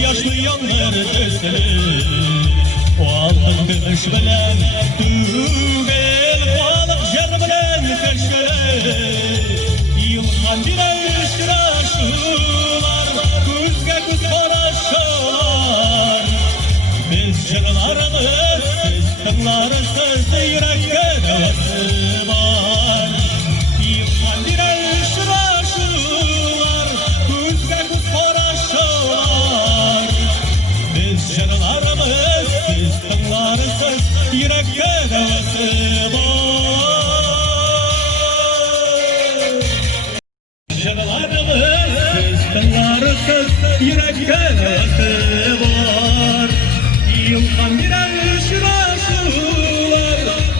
yaşlı yanlar gösteri Altın gümüş bilen tügel balık jer bilen keşkele Yılgan bir aşıraşılar Gözge göz baraşılar Biz jırlarımız siz tınlarısız yürekке devası var Yılgan bir aşıraşılar Gözge göz baraşılar Biz jırlarımız siz tınlarısız yürekke devası var Jırlarımız siz tınlarısız yürekke devası var Yılgan bir aşıraşılar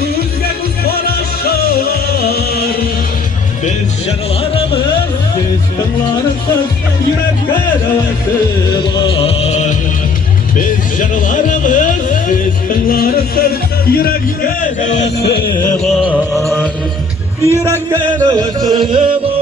Gözge göz baraşılar Biz jırlarımız siz tınlarısız yürekke devası var Biz jırlarımız siz tınlarısız yürekke devası var Yürekke devası var